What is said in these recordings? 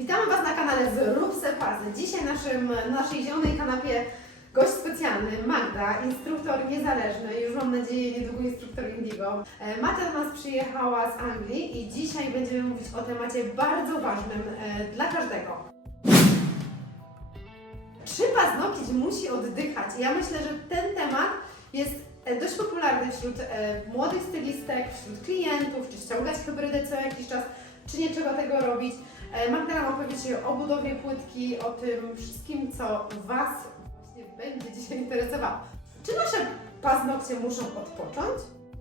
Witamy Was na kanale Zrób se pasy. Dzisiaj naszym, na naszej zielonej kanapie gość specjalny, Magda, instruktor niezależny, już mam nadzieję niedługo instruktor Indigo. E, Magda do nas przyjechała z Anglii i dzisiaj będziemy mówić o temacie bardzo ważnym e, dla każdego. Czy paznokieć musi oddychać? Ja myślę, że ten temat jest e, dość popularny wśród młodych stylistek, wśród klientów, czy ściągać hybrydę co jakiś czas, czy nie trzeba tego robić. E, Magda nam opowie się o budowie płytki, o tym wszystkim, co Was właśnie będzie dzisiaj interesowało. Czy nasze paznokcie muszą odpocząć?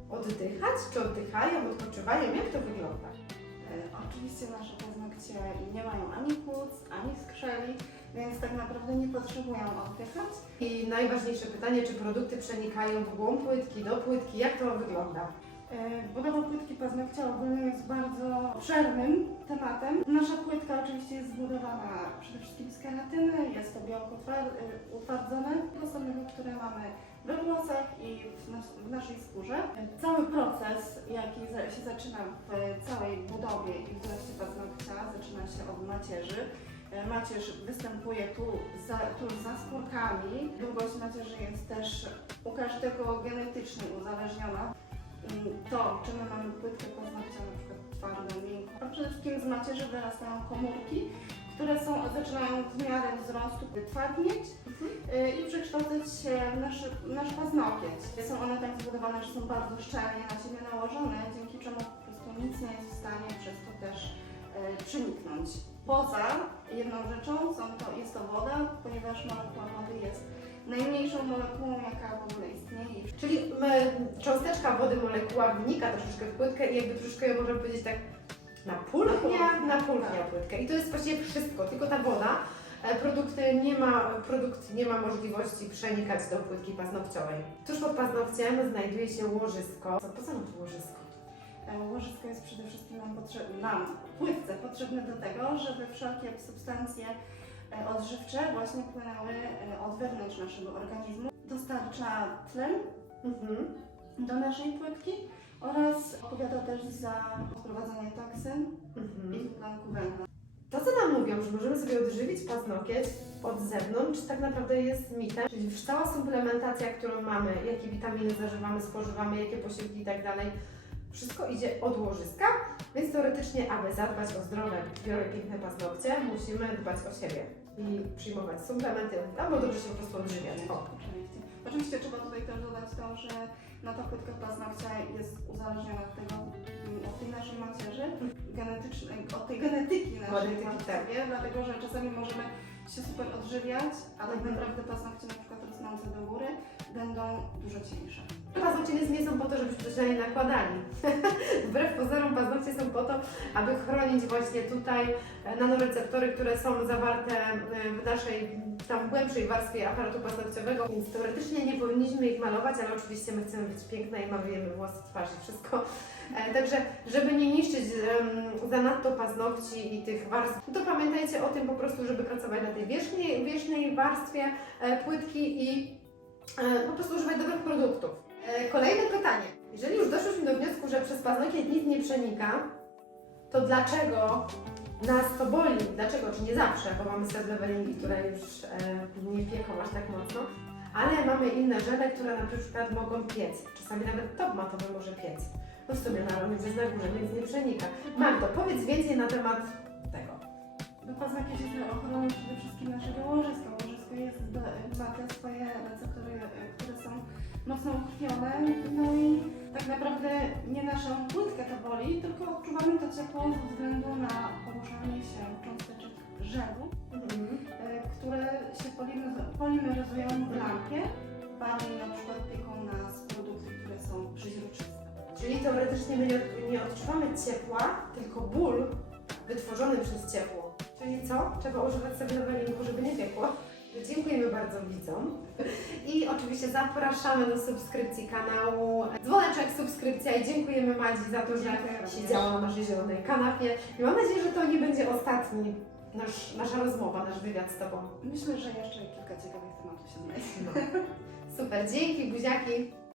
Oddychać? Czy oddychają, odpoczywają? Jak to wygląda? E, Oczywiście nasze paznokcie nie mają ani płuc, ani skrzeli, więc tak naprawdę nie potrzebują oddychać. I najważniejsze pytanie, czy produkty przenikają w głąb płytki, do płytki? Jak to wygląda? E, Budowa płytki paznokcia ogólnie jest bardzo obszernym tematem. Nasza płytka oczywiście jest zbudowana przede wszystkim z keratyny, jest to białko e, utwardzone, samego, które mamy we włosach i w, nas- w naszej skórze. Cały proces, jaki się zaczyna w całej budowie i wzroście paznokcia, zaczyna się od macierzy. E, Macierz występuje tu za, za skórkami. Długość macierzy jest też u każdego genetycznie uzależniona. To, czy my mamy płytkę paznokcia, na przykład twardą, miękką. A przede wszystkim z macierzy wyrastają komórki, które są, zaczynają w miarę wzrostu twardnieć y, i przekształcać się w nasz, nasz paznokieć. Są one tak zbudowane, że są bardzo szczelnie na siebie nałożone, dzięki czemu po prostu nic nie jest w stanie przez to też y, przeniknąć. Poza jedną rzeczą są to, jest to woda, ponieważ molekuła wody jest najmniejszą molekułą, jaka w ogóle istnieje. Czyli my, cząsteczka wody, molekuła wnika troszeczkę w płytkę i jakby troszeczkę ją można powiedzieć tak napulchnia, napulchnia płytkę. I to jest właściwie wszystko, tylko ta woda. E, Produkt nie ma, produkt nie ma możliwości przenikać do płytki paznokciowej. Tuż pod paznokciem znajduje się łożysko. Co, po co nam to łożysko? E, Łożysko jest przede wszystkim nam, potrze- nam płytce potrzebne do tego, żeby wszelkie substancje odżywcze właśnie płynęły e, od wewnątrz naszego organizmu. Dostarcza tlen Mhm. do naszej płytki oraz odpowiada też za sprowadzanie toksyn i Mhm. dwutlenku węgla. To, co nam mówią, że możemy sobie odżywić paznokieć od zewnątrz, tak naprawdę jest mitem. Czyli cała suplementacja, którą mamy, jakie witaminy zażywamy, spożywamy, jakie posiłki i tak dalej, wszystko idzie od łożyska, więc teoretycznie, aby zadbać o zdrowe, biorę piękne paznokcie, musimy dbać o siebie i przyjmować suplementy, albo dobrze się po prostu odżywiać. O. Oczywiście. Oczywiście trzeba tutaj też dodać to, że no ta płytka paznokcia jest uzależniona od tego, od tej naszej macierzy, genetycznej, od tej genetyki naszej Genetyki, macierzy, dlatego że czasami możemy się super odżywiać, a tak Mhm. naprawdę paznokcie na przykład rosnące do góry będą dużo cieńsze. Paznokcie nie są po to, żebyśmy coś na nie nakładali. Wbrew pozorom paznokcie są po to, aby chronić właśnie tutaj e, nanoreceptory, które są zawarte e, w naszej tam głębszej warstwie aparatu paznokciowego, więc teoretycznie nie powinniśmy ich malować, ale oczywiście my chcemy być piękne i malujemy włosy, twarz i wszystko. E, Także, żeby nie niszczyć zanadto paznokci i tych warstw, to pamiętajcie o tym po prostu, żeby pracować na tej wierzchniej, wierzchniej warstwie e, płytki i e, po prostu używać dobrych produktów. E, Kolejne pytanie. Jeżeli już doszliśmy do wniosku, że przez paznokieć nic nie przenika, to dlaczego nas to boli? Dlaczego? Czy nie zawsze, bo mamy seblewelingi, które już nie pieką aż tak mocno, ale mamy inne żele, które na przykład mogą piec. Czasami nawet top matowy może piec. No w sumie na rolnicy jest na górze, więc nie przenika. Magdo, powiedz więcej na temat. No paznokieć jest ochroną przede wszystkim naszego łożyska. Łożysko jest, ma te swoje receptory, które są mocno ukrwione, no i tak naprawdę nie naszą płytkę to boli, tylko odczuwamy to ciepło ze względu na poruszanie się cząsteczek żelu, e, które się polimery- polimeryzują w lampie. Bardziej na przykład pieką nas produkty, które są przeźroczyste. Czyli teoretycznie my nie odczuwamy ciepła, tylko ból wytworzony przez ciepło. Czyli co? Trzeba używać sebleweninku, żeby nie piekło. Dziękujemy bardzo widzom. I oczywiście zapraszamy do subskrypcji kanału. Dzwoneczek, subskrypcja i dziękujemy Madzi za to, że Dziękuję siedziała na naszej zielonej kanapie. I mam nadzieję, że to nie będzie ostatni nasz, nasza rozmowa, nasz wywiad z Tobą. Myślę, że jeszcze kilka ciekawych tematów się znajdzie. No. Super, dzięki, buziaki.